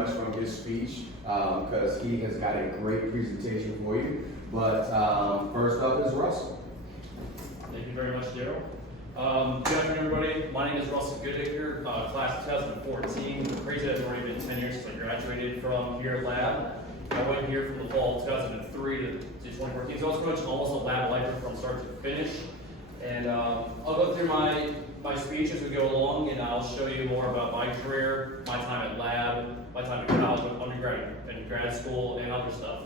much from his speech because he has got a great presentation for you. But first up is Russell. Thank you very much, Darrel. Good afternoon, everybody. My name is Russell Goodacre, class of 2014. Crazy that it's already been 10 years since I graduated from here at Lab. I went here from the fall of 2003 to 2014, so I was pretty much almost a lab lifer from start to finish. And I'll go through my speech as we go along, and I'll show you more about my career, my time at Lab, my time at college, undergrad and grad school, and other stuff.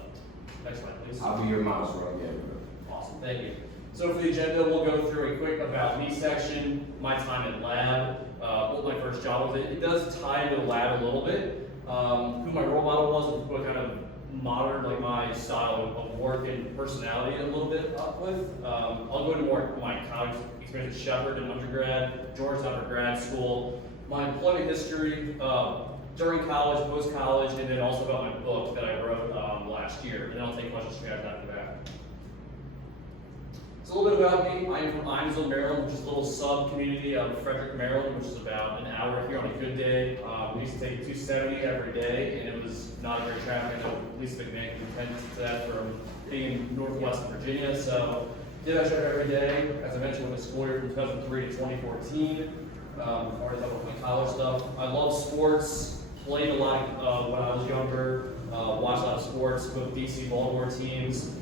Next slide, please. I'll be your mouse right again. Awesome, thank you. So for the agenda, we'll go through a quick about me section, my time at Lab, what my first job was. It does tie into the lab a little bit, who my role model was, and what kind of modern, like my style of work and personality a little bit up with. I'll go into more my college experience at Shepherd in undergrad, Georgetown for grad school, my employment history during college, post-college, and then also about my book that I wrote last year. And then I'll take questions from you guys after that. So a little bit about me. I am from Inesville, Maryland, which is a little sub-community of Frederick, Maryland, which is about an hour here on a good day. We used to take 270 every day, and it was not a great traffic. I know Lisa McMahon can attest to that from being in northwestern Virginia. So did that trip every day. As I mentioned, went to school here from 2003 to 2014. Already talked about my college stuff. I love sports. Played a lot when I was younger. Watched a lot of sports, both DC Baltimore teams.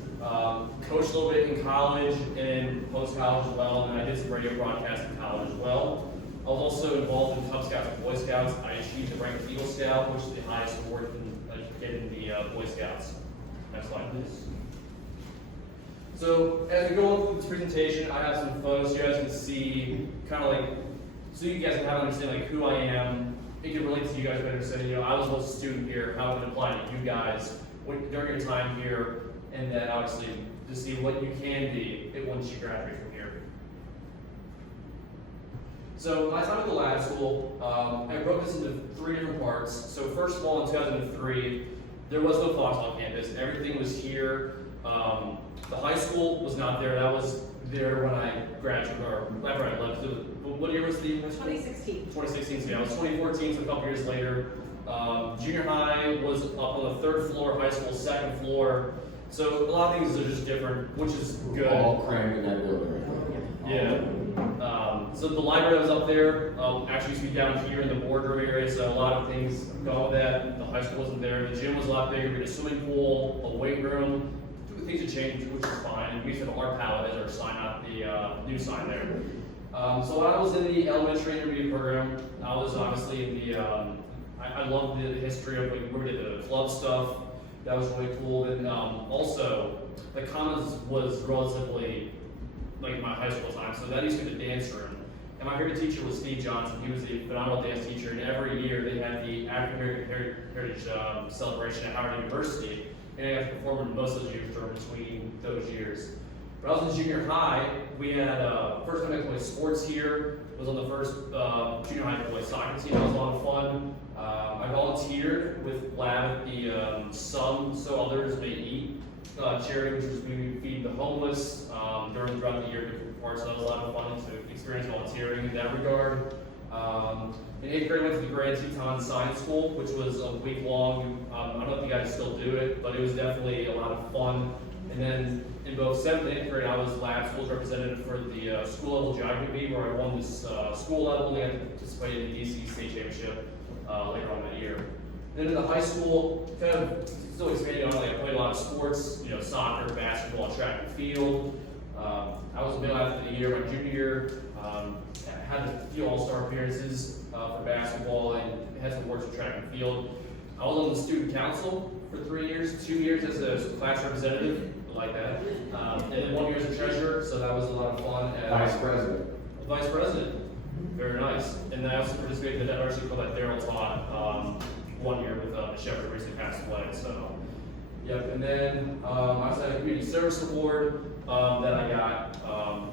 Coached a little bit in college and post-college as well, and I did some radio broadcasts in college as well. I was also involved in Cub Scouts and Boy Scouts. I achieved the rank of Eagle Scout, which is the highest award you can get in the Boy Scouts. Next slide, please. So as we go on through this presentation, I have some photos you guys can see, kind of like, so you guys can have an understanding like who I am. It can relate to you guys better. So I was a student here, how it can apply to you guys during your time here. And then obviously to see what you can be once you graduate from here. So my time at the lab school, I broke this into 3 different parts. So first of all, in 2003, there was no Foxhall campus. Everything was here. The high school was not there. That was there when I graduated, or after I left. What year was the? 2016. 2016, so yeah, it was 2014, so a couple years later. Junior high was up on the 3rd floor, high school 2nd floor. So a lot of things are just different, which is good. All crammed in that building. Yeah. So the library that was up there actually used to be down here in the boardroom area, so a lot of things go with that. The high school wasn't there. The gym was a lot bigger. We had a swimming pool, a weight room. Things had changed, which is fine. And we used to have our palette as our sign out, the new sign there. So when I was in the elementary intermediate program, I was obviously in the, I loved the history of like, we did the club stuff. That was really cool. And also, the Commons was relatively like my high school time, so that used to be the dance room. And my favorite teacher was Steve Johnson. He was a phenomenal dance teacher, and every year they had the African American Heritage celebration at Howard University, and I got to perform in most of those years during between those years. When I was in junior high, we had first time I played sports here. Was on the first junior high boys soccer team. That was a lot of fun. I volunteered with Lab at the Some So Others May Eat charity, which was we feed the homeless throughout the year different parts. So that was a lot of fun to experience volunteering in that regard. In 8th grade, I went to the Grand Teton Science School, which was a week long. I don't know if you guys still do it, but it was definitely a lot of fun. And then in both 7th and 8th grade, I was Lab School's representative for the school level geography meet, where I won this school level and I participated in the DC State Championship later on that year. Then in the high school, kind of still expanding on, like I played a lot of sports, soccer, basketball, track and field. I was a middle athlete of the year my junior year. Had a few all-star appearances for basketball and had some awards for track and field. I was on the student council for 3 years, 2 years as a class representative, like that, and then 1 year as a treasurer. So that was a lot of fun. Vice president. Vice president, very nice. And I also participated in the diversity club that Darrel taught 1 year with Shepherd recently passed away. So, yep. And then I also had a community service award that I got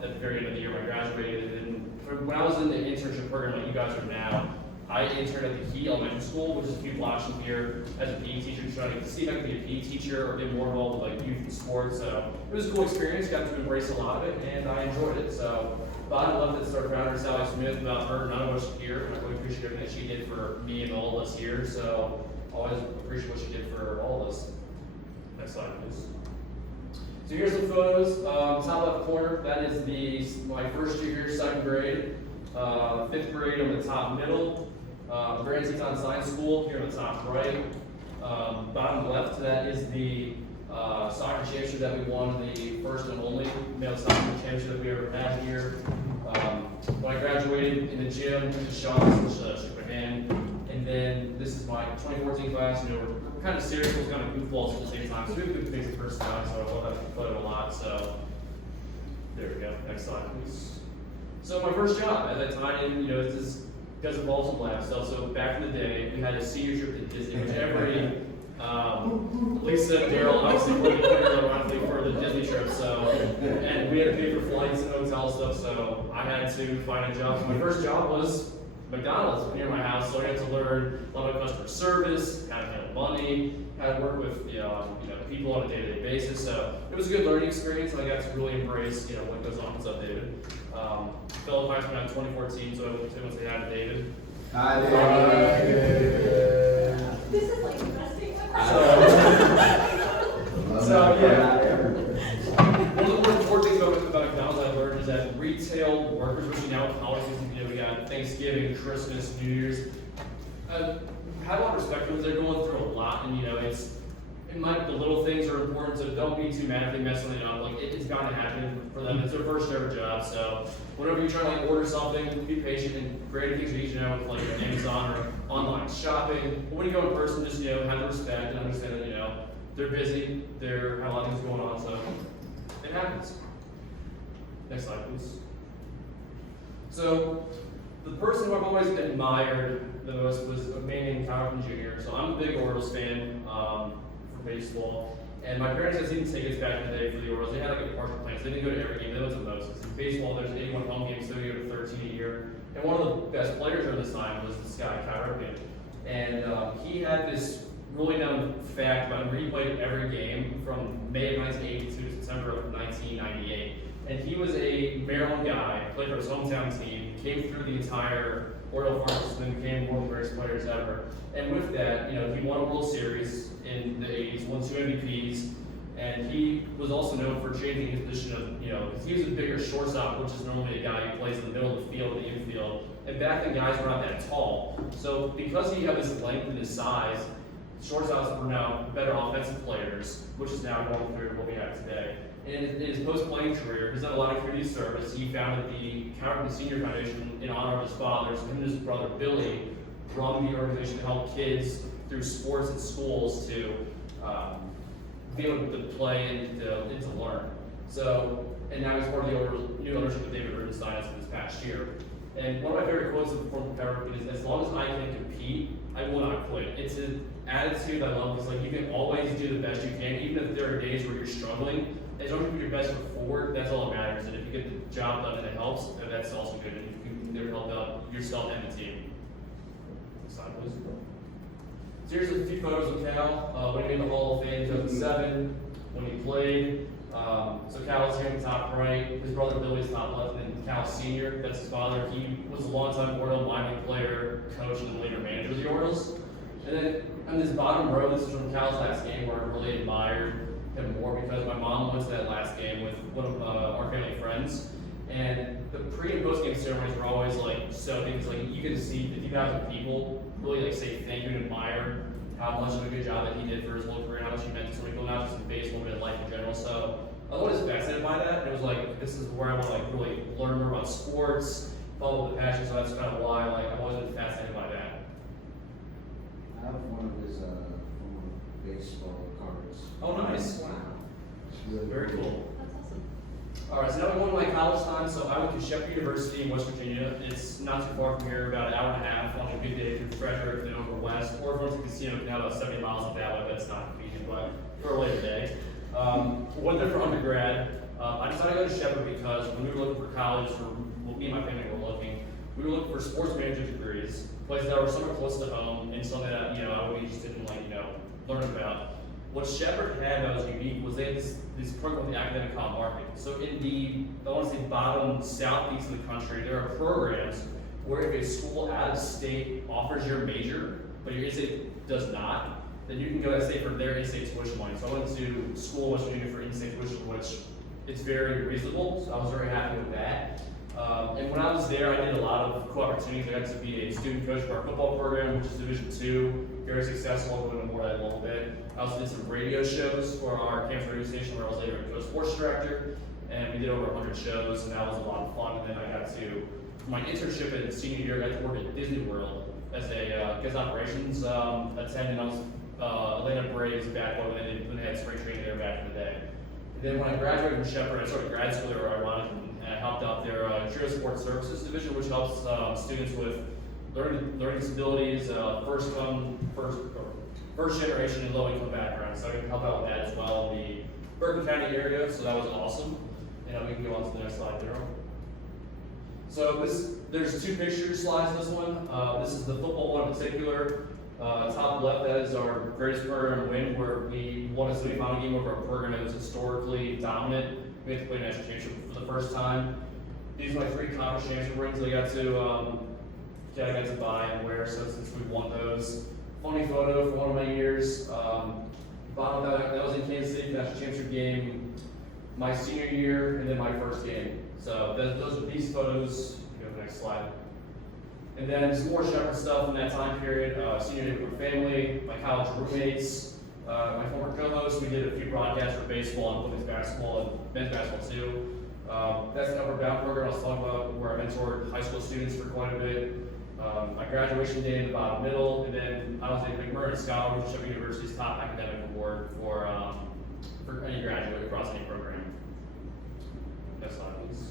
at the very end of the year when I graduated. And when I was in the internship program like you guys are now, I interned at the Key Elementary School, which is a few blocks from here, as a PE teacher, trying to see if I could be a PE teacher or get more involved with like youth and sports. So it was a cool experience, got to embrace a lot of it, and I enjoyed it. So, but I love that our founder, Sally Smith, about her, none of us here, and I really appreciate everything that she did for me and all of us here. So always appreciate what she did for all of us. Next slide, please. So here's some photos. Top left corner, that is my first year here, second grade. Fifth grade on the top middle. Grand Teton Science School here on the top right. Bottom left, that is the soccer championship that we won, the first and only male soccer championship that we ever had here. When I graduated in the gym, this is Sean, shook my hand. And then this is my 2014 class. You know, we're kind of serious, we're kind of goofballs at the same time. So we have a good basic personality, so I love that photo a lot. So there we go. Next slide, please. So my first job at that time, you know, this does involve some lab stuff. So back in the day, we had a senior trip to Disney, which every Lisa and Darrel obviously wouldn't ironically for the Disney trip. So, and we had to pay for flights and hotel stuff. So I had to find a job. So my first job was McDonald's near my house. So I had to learn a lot of customer service, how to handle money, how to work with people on a day-to-day basis. So it was a good learning experience. I got to really embrace what goes on. What's up, David? Fellow high school in 2014. So I want to say hi to David. Hi, David. This is like the best thing ever. So yeah. One of the most important things about McDonald's I learned is that retail workers, especially now with holiday season, we got Thanksgiving, Christmas, New Year's. Have a lot of respect for them. They're going through a lot, and the little things are important, so don't be too mad if they mess something up. Like it's bound to happen for them. It's their first ever job, so whenever you try to order something, be patient and great things with with like Amazon or online shopping. But when you go in person, just have the respect and understand that they're busy, they have a lot of things going on, so it happens. Next slide, please. So the person who I've always admired the most was a man named Calvin Jr. So I'm a big Orioles fan for baseball. And my parents had season tickets back in the day for the Orioles. They had like a partial plan, so they didn't go to every game. They went to most. In baseball, there's 81 home games, so they go to 13 a year. And one of the best players during this time was this guy, Cal Ripken. And he had this really known fact about him where he played every game from May of 1982 to September of 1998. And he was a Maryland guy, played for his hometown team, came through the entire Oriole farm system, and became one of the greatest players ever. And with that, he won a World Series in the 80s, won 2 MVPs, and he was also known for changing his position of, because he was a bigger shortstop, which is normally a guy who plays in the middle of the field, the infield. And back then, guys were not that tall. So because he had this length and his size, shortstops were now better offensive players, which is now going through what we have today. And in his post-playing career, he's done a lot of community service. He founded the Cal Ripken Senior Foundation in honor of his father. So him and his brother Billy run the organization to help kids through sports at schools to be able to play and to learn. So, and now he's part of the new ownership of David Rubenstein as of this past year. And one of my favorite quotes from Cal Ripken is, "As long as I can compete, I will not quit." It's an attitude I love. It's like you can always do the best you can, even if there are days where you're struggling. As long as you put your best foot forward, that's all that matters. And if you get the job done and it helps, then that's also good. And you can either help out yourself and the team. Next slide, please. So here's a few photos of Cal when he made the Hall of Fame in 2007, when he played. So Cal is here in the top right. His brother Billy is top left, and Cal Sr., that's his father. He was a longtime Oriole minor player, coach, and later manager of the Orioles. And then on this bottom row, this is from Cal's last game where I really admired him more because my mom went to that last game with one of our family friends, and the pre and post game ceremonies were always like so things like you can see 50,000 people really like say thank you and admire how much of a good job that he did for his whole career, how much he meant to so many people, not just in baseball but in life in general. So I was always fascinated by that. And it was like this is where I want to like really learn more about sports, follow the passion. So that's kind of why I've always been fascinated by that. I have one of his former baseball cards. Oh, nice. Wow. It's really Very cool. That's awesome. All right, so now we're going to my college time. So I went to Shepherd University in West Virginia. It's not too far from here, about an hour and a half on a good day through Frederick and over west. Or if you went to Casino, you can have about 70 miles of that way. That's not convenient, but for a later day. Went there for undergrad. I decided to go to Shepherd because when we were looking for college, me and my family were looking, we were looking for sports management degrees, places that were somewhat close to home and something that I would be interested in learn about. What Shepherd had that was unique was they had this program called the Academic College Marketing. So in the, I want to say bottom southeast of the country, there are programs where if a school out of state offers your major, but your in-state does not, then you can go to state for their in-state tuition line. So I went to school in West Virginia for in-state tuition, which is very reasonable, so I was very happy with that. And when I was there, I did a lot of cool opportunities. I got to be a student coach for our football program, which is Division II, very successful. I'll go into more of that in a little bit. I also did some radio shows for our campus radio station, where I was later a co-sports director, and we did over 100 shows, and that was a lot of fun. And then I got to, for my internship in senior year, I got to work at Disney World as a guest operations attendant. I was Atlanta Braves back when they had spring training there back in the day. And then when I graduated from Shepherd, I started grad school there, ironically, and I helped out their Cheer Support Services division, which helps students with learning disabilities, first generation and low income background. So I can help out with that as well in the Berkeley County area, so that was awesome. And we can go on to the next slide, Darrel. So there's two picture slides in this one. This is the football one in particular. Top left, that is our greatest program win, where we won a semifinal game over a program that was historically dominant. We had to play national championship for the first time. These are my 3 conference championship rings I got to buy and wear since we won those. Funny photo for one of my years. Bottom of that was in Kansas City national championship game, my senior year, and then my first game. So those are these photos. Go to the next slide. And then some more Shepherd stuff in that time period. Senior day with my family, my college roommates, my former co-host. We did a few broadcasts for baseball and women's basketball and men's basketball too. That's the Upper Bound program I was talking about, where I mentored high school students for quite a bit. My graduation day in the bottom middle, and then I was a McMahon Scholar, which is Shepherd University's top academic award for any graduate across any program. Next slide, please.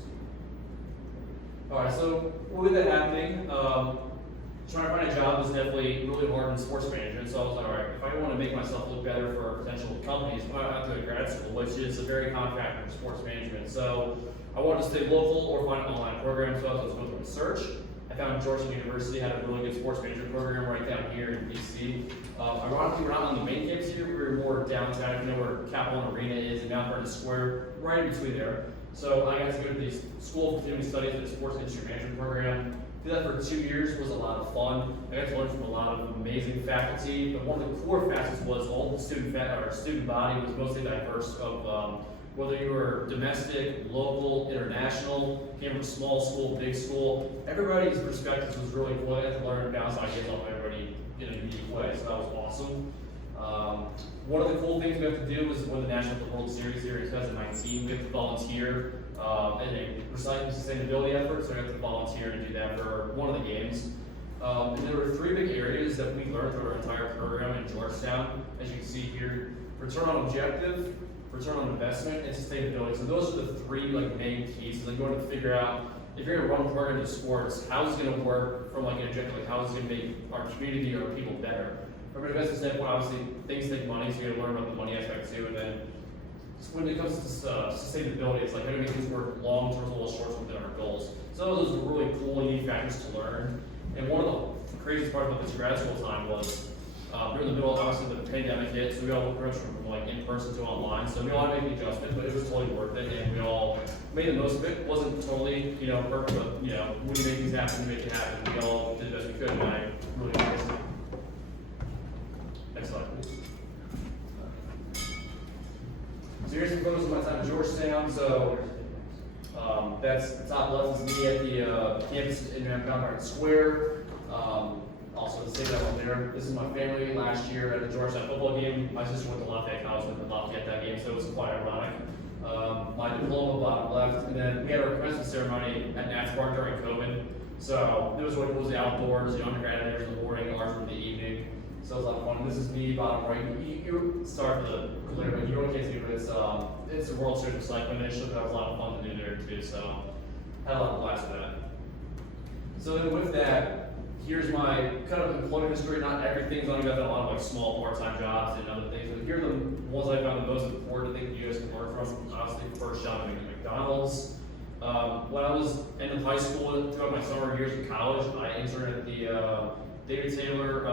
All right, so with that happening, trying to find a job was definitely really hard in sports management. So I was like, all right, if I want to make myself look better for potential companies, I have to go to grad school, which is a very common factor in sports management. So I wanted to stay local or find an online program, so I was going through a search. I found Georgetown University had a really good sports management program right down here in DC. Ironically, we're not on the main campus here, we were more downtown, if you know where Capitol Arena is, and Mount Vernon Square, right in between there. So I got to go to the School of Continuing Studies for the Sports Industry Management program. Did that for 2 years, was a lot of fun. I got to learn from a lot of amazing faculty, but one of the core factors was all the student body was mostly diverse of whether you were domestic, local, international, came from small school, big school. Everybody's perspectives was really cool. I got to learn and bounce ideas off everybody in a unique way, so that was awesome. One of the cool things we have to do is win the National World Series here in 2019. We have to volunteer in a recycling sustainability effort, so we have to volunteer to do that for one of the games. And there were 3 big areas that we learned through our entire program in Georgetown. As you can see here, return on objective, return on investment, and sustainability. So those are the 3 main keys. So going to figure out, if you're going to run a program in sports, how is it going to work from an objective, how is it going to make our community or people better? From an investment standpoint, obviously things take money, so you got to learn about the money aspect too. And then when it comes to sustainability, it's how do we make things work long term as well as short term within our goals. So those are really cool, unique factors to learn. And one of the craziest parts about this grad school time was during the middle, obviously the pandemic hit, so we all went from in person to online. So we all had to make the adjustment, but it was totally worth it, and we all made the most of it. It wasn't totally, perfect, but when you make things happen, you make it happen. We all did the best we could, and I really embraced it. Next slide, please. So here's some photos of my time at Georgetown. So that's the top left is me at the campus in Mount Vernon Square. Also, to say that one there, this is my family last year at the Georgetown football game. My sister went to Lafayette College, went to Lafayette that game, so it was quite ironic. My diploma bottom left, and then we had our commencement ceremony at Nats Park during COVID. So it was really cool, the outdoors, the undergrad there in the morning, ours were in the evening. So it was a lot of fun. This is me bottom right. Sorry for the clear, but you really can't see it, but it's a World Series recycling initiative. That was a lot of fun to do there too. So had a lot of blast with that. So then with that, here's my kind of employment history. Not everything's on. I've done a lot of small part-time jobs and other things. But here are the ones I found the most important. I think you guys can learn from. Obviously, first job at McDonald's. When I was in high school, throughout my summer years in college, I interned at the David Taylor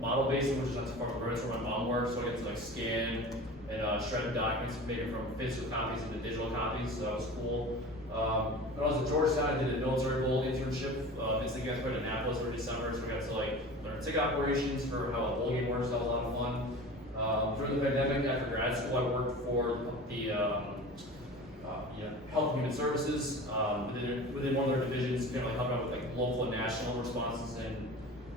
model basin, which is not too far from where my mom works. So I get to scan and shred documents, make it from physical copies into digital copies. So that was cool. When I was at Georgetown, I did a military bowl internship. This thing I put in Annapolis for December, so we got to learn different ticket operations for how a bowl game works. That was a lot of fun. During the pandemic, after grad school, I worked for the Health and Human Services within one of their divisions, like helping out with like local and national responses. And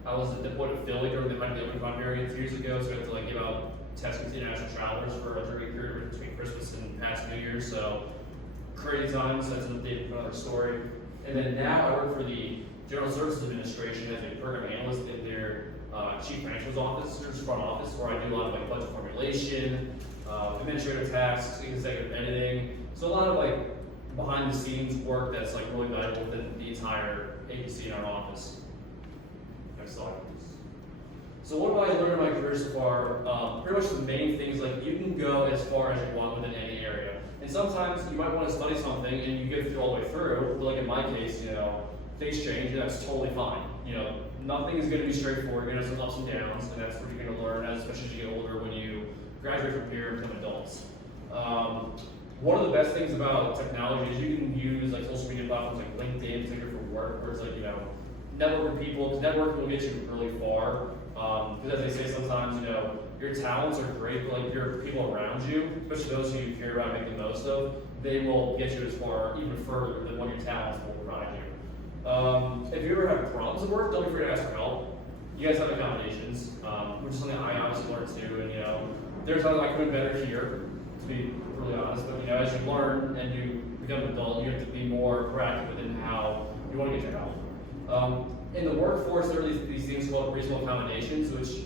I was deployed to Philly during the height of the Omicron variant 2 years ago, so I had to like give out testing to international travelers for a 3-week period between Christmas and past New Year's. So crazy times. That's an update for another story. And then now I work for the General Services Administration as a program analyst in their Chief Financials Officer's front office, where I do a lot of like budget formulation, administrative tasks, executive editing. So a lot of like behind the scenes work that's like really valuable within the entire agency in our office. Next slide, please. So what have I learned in my career so far? Pretty much the main things, like you can go as far as you want within any area. And sometimes you might want to study something and you get through all the way through, but like in my case, things change and that's totally fine. Nothing is going to be straightforward. You're going to have some ups and downs, and that's what you're going to learn, especially as you get older when you graduate from here and become adults. One of the best things about technology is you can use like social media platforms like LinkedIn, particularly for work, where it's like, network with people, because networking will get you really far. Because as they say sometimes, your talents are great, but like your people around you, especially those who you care about and make the most of, they will get you as far, even further than what your talents will provide you. If you ever have problems at work, don't be afraid to ask for help. You guys have accommodations, which is something I honestly learned too. And there's times I could have been better here, to be really honest. But as you learn and you become an adult, you have to be more proactive within how you want to get your help. In the workforce, there are these things called reasonable accommodations, which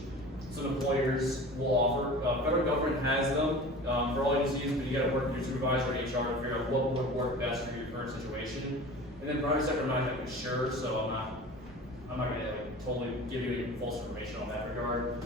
some employers will offer. Federal government has them for all agencies, but you got to work with your supervisor or HR to figure out what would work best for your current situation. And then private sector, I'm not exactly sure, so I'm not going to totally give you any false information on that regard.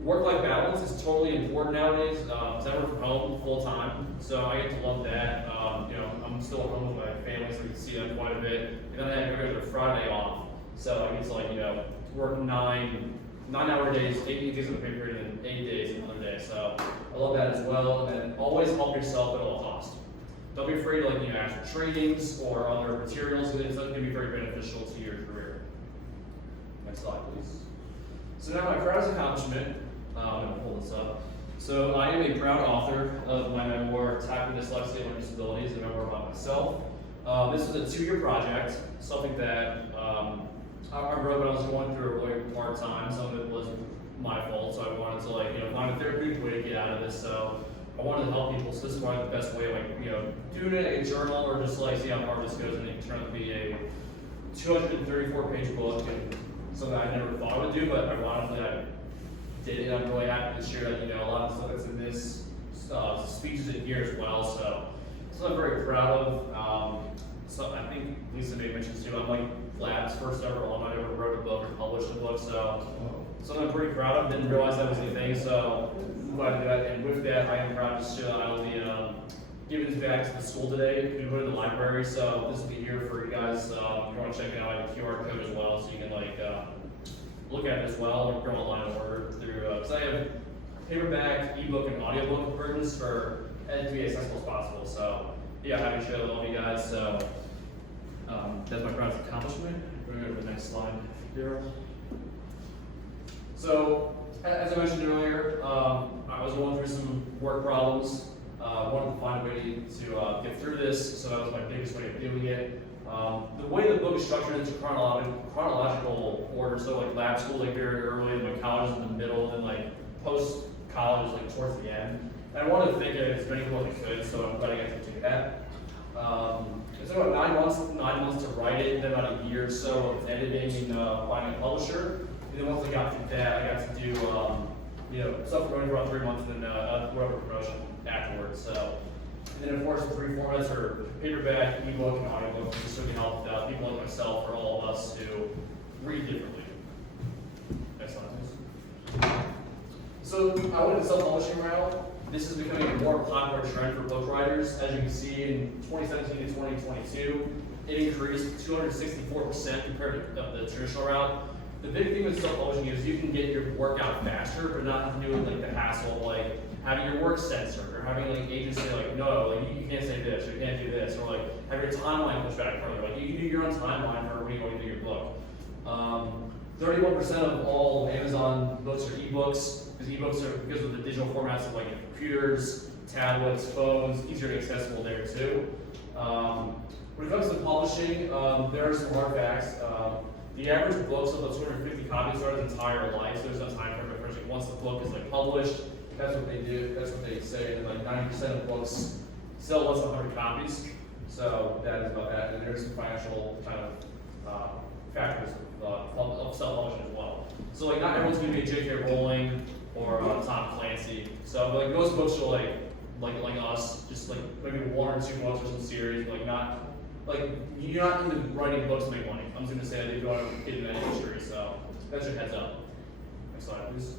Work-life balance is totally important nowadays. I work from home full time, so I get to love that. I'm still at home with my family, so we can see them quite a bit. And then I have a regular Friday off, so I get to work 9-hour days, 8 days of a pay period, and 8 days another day. So I love that as well. And then always help yourself at all costs. Don't be afraid to ask for trainings or other materials. It's going to be very beneficial to your career. Next slide, please. So now my proudest accomplishment. I'm going to pull this up. So I am a proud author of my memoir, Tackling Dyslexia and Learning Disabilities, a memoir about myself. This was a 2-year project, something that I wrote when I was going through a really hard time. Some of it was my fault, so I wanted to find a therapeutic way to get out of this. So I wanted to help people, so this is probably the best way of doing it in a journal or just see how far this goes, and it turned out to be a 234-page book, and something I never thought I would do, but ironically I did it. I'm really happy to share that a lot of the stuff that's in this speech is in here as well. So I'm very proud of. So I think Lisa may mention too. I'm Lab's first ever alumni ever wrote a book or published a book. So something I'm pretty proud of. Didn't realize that was a thing. So I'm glad to do that. And with that, I am proud to share that I will be giving this back to the school today. We put it in the library. So this will be here for you guys. If you want to check it out, I have a QR code as well, so you can look at it as well, or go online and order through, because I have paperback, ebook, and audiobook versions for it to be as accessible as possible. So yeah, happy to share with all of you guys. So that's my proudest accomplishment. We're going to go to the next slide, Darrel. So as I mentioned earlier, I was going through some work problems. Wanted to find a way to get through this, so that was my biggest way of doing it. The way the book is structured is chronological order, so lab school very early, and college is in the middle, and then post college is towards the end. And I wanted to think of as many people as I could, so I'm glad I got to do that. It took about 9 months to write it, and then about a year or so of editing and finding a publisher. And then once I got through that, I got to do self-promoting for about 3 months, and then whatever promotion afterwards. So. And then of course the 3 formats are paperback, ebook, and audiobook, just so we can help people like myself or all of us to read differently. Next slide, please. So I went the self-publishing route. This is becoming a more popular trend for book writers. As you can see, in 2017 to 2022, it increased 264% compared to the traditional route. The big thing with self-publishing is you can get your work out faster, but not have to do with the hassle of having your work censored, or having agents say no, you can't say this, or you can't do this, or have your timeline pushed back further. You can do your own timeline for when you want to do your book. 31% of all Amazon books are ebooks, because because of the digital formats of like computers, tablets, phones, easier and accessible there too. When it comes to publishing, there are some hard facts. The average book sells about 250 copies throughout its entire life, so there's no time for it. Once the book is like published, that's what they do, that's what they say, and like 90% of books sell less than 100 copies. So that is about that, and there's some financial kind of factors of self-publishing as well. So like not everyone's gonna be a J.K. Rowling or Tom Clancy. So like most books are like us, just like maybe one or two books or some series, but like not like you're not into writing books to make money. I'm just gonna say that if you want to get into that industry, so that's your heads up. Next slide, please.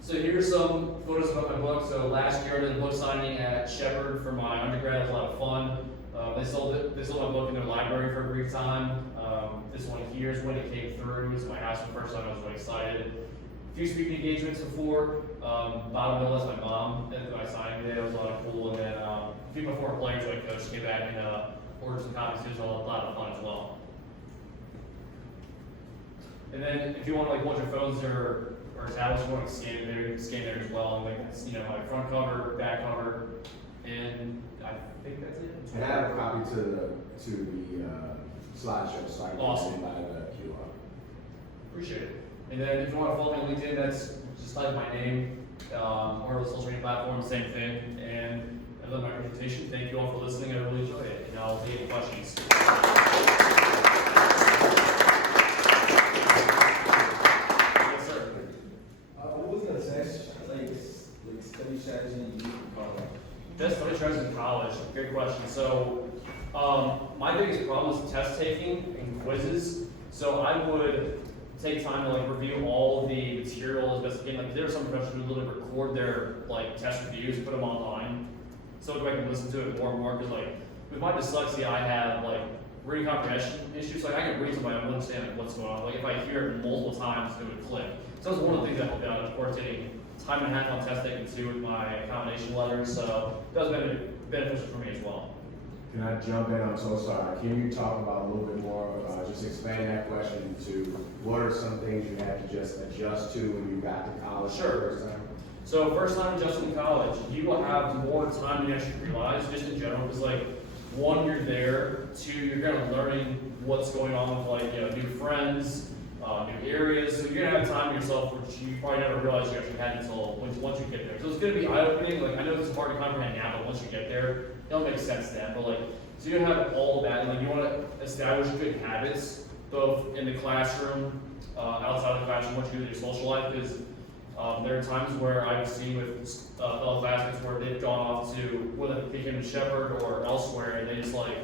So here's some photos about my book. So last year I did a book signing at Shepherd for my undergrad. It was a lot of fun. They sold my book in their library for a brief time. This one here is when it came through. It was my house the first time. I was really excited. A few speaking engagements before. Bottom middle is my mom at my signing day. It was a lot of cool. And then a few of my former players who I coached came back and ordered some copies. It was a lot of fun as well. And then if you want like watch your phones or tablets, you want to scan there as well. And like you know, my front cover, back cover, and I think that's it. And add a copy to the slideshow so I can Awesome. by the QR. Appreciate it. And then if you want to follow me on LinkedIn, that's just type my name or the social media platform, same thing. And I love my presentation. Thank you all for listening. I really enjoyed it. And I'll take any questions. Yes, sir. What was the best study strategy you used in college? Best study strategy in college. Great question. So, my biggest problem is test taking and quizzes. So I would take time to like review all the material as best I can. Like there are some professors who literally record their like test reviews, put them online, so I can listen to it more and more. Because like with my dyslexia, I have like reading comprehension issues. Like I can read somebody, I don't understand like, what's going on. Like if I hear it multiple times, it would click. So that's one of the things that helped me out. Of course, taking time and a half on test taking too with my accommodation letters. So that was beneficial for me as well. Can I jump in? I'm so sorry. Can you talk about a little bit more, just expand that question to what are some things you had to just adjust to when you got to college Sure. the first time? So first time adjusting to college, you will have more time than you actually realize, just in general, because like, one, you're there, two, you're kind of learning what's going on with like, you know, new friends, new areas, so you're gonna have time to yourself, which you probably never realized you actually had until once you get there. So it's gonna be eye-opening, like I know this is hard to comprehend now, but once you get there, it'll make sense then, but like, so you have all of that, and like you wanna establish good habits, both in the classroom, outside of the classroom, what you do with your social life, because there are times where I've seen with fellow classmates where they've gone off to, whether they came to Shepherd or elsewhere, and they just like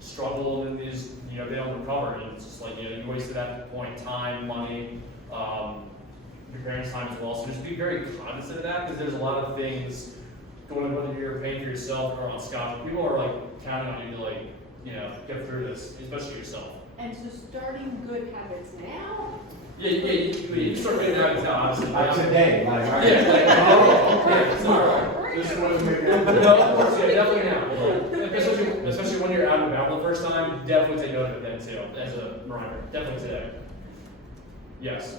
struggle and they just, you know, they don't recover, and it's just like, you know, you wasted at that point time, money, your parents' time as well, so just be very cognizant of that, because there's a lot of things going on, whether you're paying for yourself or on scholarship. People are like counting on you to like, you know, get through this, especially yourself. And so starting good habits now? Yeah, you start making habits now, obviously. Like today, like, all right. Yeah, sorry. Just wanted to make No, that. of course, yeah, definitely now. Especially when you're out and about the first time, definitely take note of it then too, as a reminder. Definitely today. Yes.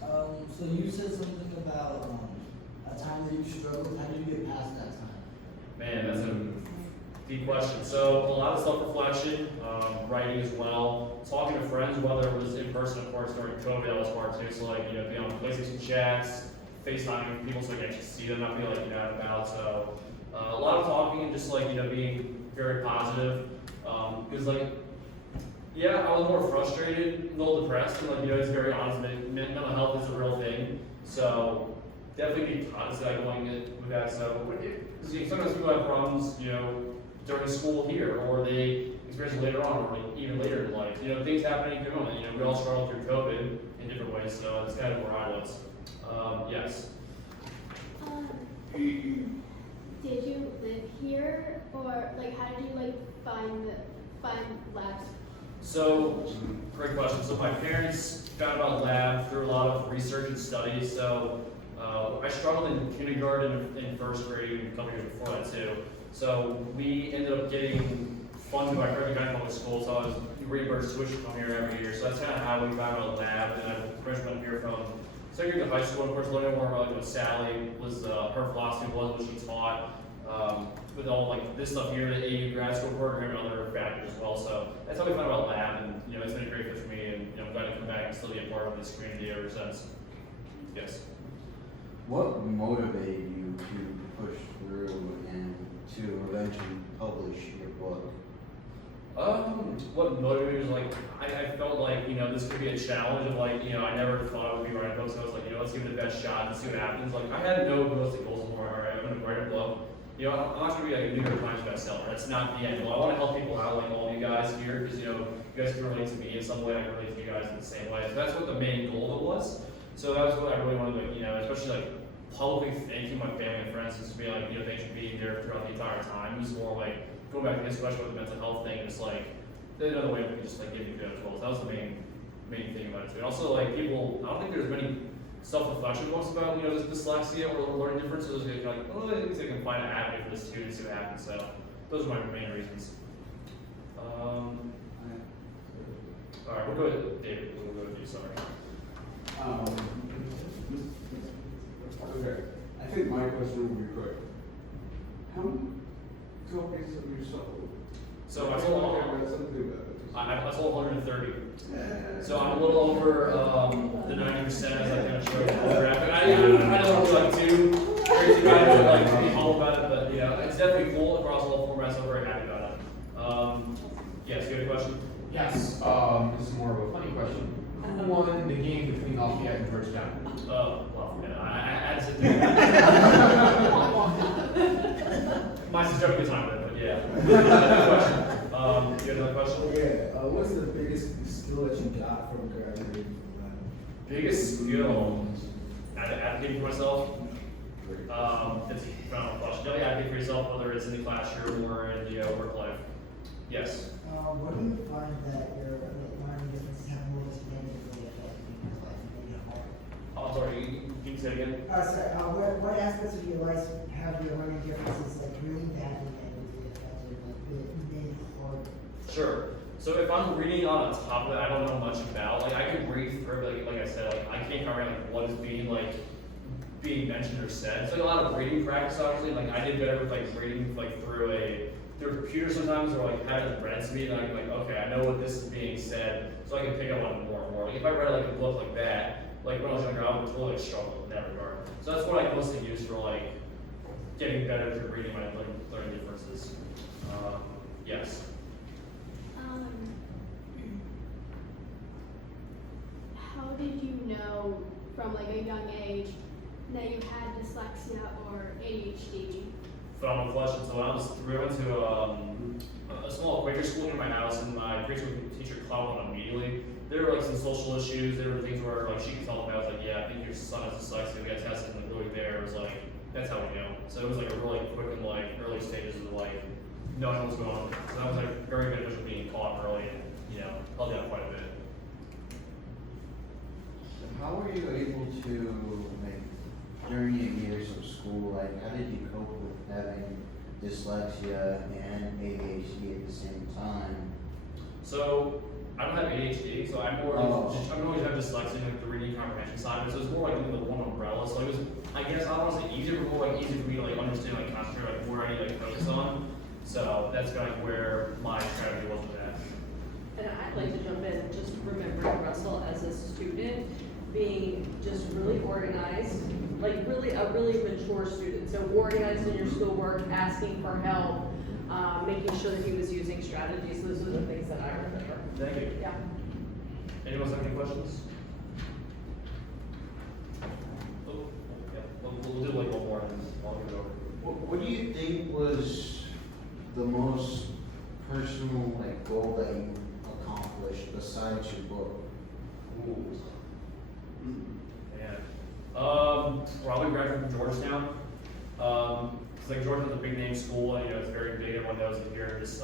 So you said something about a time that you struggled. How did you get past that time? Man, that's a deep question. So a lot of self-reflection, writing as well, talking to friends, whether it was in person, of course, during COVID, that was hard too. So like, you know, be on PlayStation chats, FaceTiming with people so I can actually see them, not be like, you know, out and about. So a lot of talking and just like, you know, being very positive. Because like, yeah, I was more frustrated, a little depressed, and like, you know, it's very honest, mental health is a real thing. So definitely be cognizant going with that. So sometimes people have problems, you know, during school here, or they experience it later on, or like even later in life. You know, things happen in COVID. You know, we all struggled through COVID in different ways, so that's kind of where I was. Yes. Did you live here, or like how did you like find labs? So, great question. So my parents found about lab through a lot of research and study. So I struggled in kindergarten and first grade and a couple years before that too. So we ended up getting funded by Frederick County Public Schools. So I was reimburse tuition from here every year, so that's kind of how we found out lab, and I pretty much went here from second year to high school, and of course learning more about like, what Sally was, her philosophy was, what she taught, with all like this stuff here, the AU grad school program and other factors as well, so that's how we found out about lab, and you know, it's been a great fit for me, and you know, I'm glad to come back and still be a part of this community ever since. Yes. What motivated you to push through and to eventually publish your book? What motivated me was like, I felt like, you know, this could be a challenge of like, you know, I never thought I would be writing books, so I was like, you know, let's give it the best shot and see what happens. Like, I had no realistic goals anymore. All right, I'm gonna write a book. You know, I'm not gonna be like a New York Times bestseller. That's not the end goal. I want to help people out, like all you guys here, because you know, you guys can relate to me in some way. I can relate to you guys in the same way. So that's what the main goal of it was. So that was what I really wanted to, you know, especially like publicly thanking my family and friends, just to be like, you know, thanks for being there throughout the entire time. It was more like going back to this question with the mental health thing. It's like another way of just like giving good as well. So that was the main thing about it too. And also like people, I don't think there's many self-reflection books about, you know, this dyslexia or learning differences. You're like, oh, at least I can find an avenue for this too and see what happens. So those are my main reasons. All right, we'll go with David. We'll go with you. Sorry. Okay, I think my question will be quick. How many copies of your sold? So I sold read something about it. I sold 130. So I'm a little over the 90% as I kind of showed in the graphic. I don't want to be like too crazy about it, like to be humble about it, but you know, it's definitely cool across all formats. So I'm very happy about it. Yes, you have a question? Yes, this is more of a funny question. Who won the game between Lafayette and Georgetown? Well, yeah, I had to sit there. My sister took time with it, but yeah. Good question. You have another question? Yeah, what's the biggest skill that you got from graduating from lab? Biggest skill, advocating for myself. It's a phenomenal question. Definitely advocate for yourself, whether it's in the classroom or in the work life. Yes. What do you find that your learning differences have most negatively affected people's life and made it hard? I'm sorry, can you say it again? Sorry, what aspects of your life have your learning differences like really badly negatively affected, like made it hard? Sure. So if I'm reading on top of it, I don't know much about. Like I can read through, like I said, like I can't comprehend like what is being mentioned or said. So like a lot of reading practice, obviously. Like I did better with like reading like through a computer sometimes, or like having it read to me, and I'm like, okay, I know what this is being said, so I can pick up on it more and more. Like if I read like a book like that, like when I was younger, I would totally struggle in that regard. So that's what I mostly use for like getting better through reading my learning differences. Yes. How did you know from like a young age that you had dyslexia or ADHD? Phenomenal question. So when I was 3, I went to a small Quaker school near my house, and my preschool teacher called on immediately. There were like some social issues. There were things where like she could tell me, I was like, yeah, I think your son has dyslexia. We got tested, and really there. It was like, that's how we know. So it was like a really quick and like early stages of like knowing what's going on. So that was like very beneficial being caught early, and you know, helped out quite a bit. How were you able to, like, during your years of school, like, how did you cope with having dyslexia and ADHD at the same time? So I don't have ADHD, so I'm more I'm always have dyslexia, like the reading comprehension side of it. So it's more like under the one umbrella. So it was, I guess I don't want to say easier, but more like easy for me to like understand, like concentrate, like where I need to like focus on. So that's kind of where my strategy was with that. And I'd like to jump in, just remembering Russell as a student, being just really organized, like really a really mature student. So organized in your schoolwork, asking for help, making sure that he was using strategies. Those are the things that I remember. Thank you. Yeah. Anyone have any questions? Oh, yeah. We'll do like one more and then I'll give it over. What do you think was the most personal, like, goal that you accomplished besides your book? Ooh. Man. Probably graduated from Georgetown. It's like Georgetown's a big name school, and you know it's very big. Everyone knows it here. Just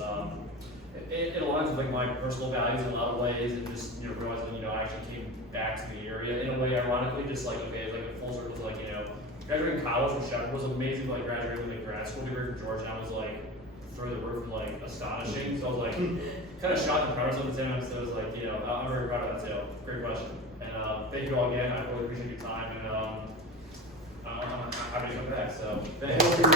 it aligns with like my personal values in a lot of ways, and just you know realizing you know I actually came back to the area in a way ironically, just like okay, it's like a full circle. It's like you know graduating college from Shepherd was amazing. Like graduating with a grad school degree from Georgetown was like through the roof, like astonishing. So I was like, kind of shocked and proud of something. So I was like, you know, I'm very proud of that too. Great question. And thank you all again. I really appreciate your time, and I'm happy to come back. So thanks.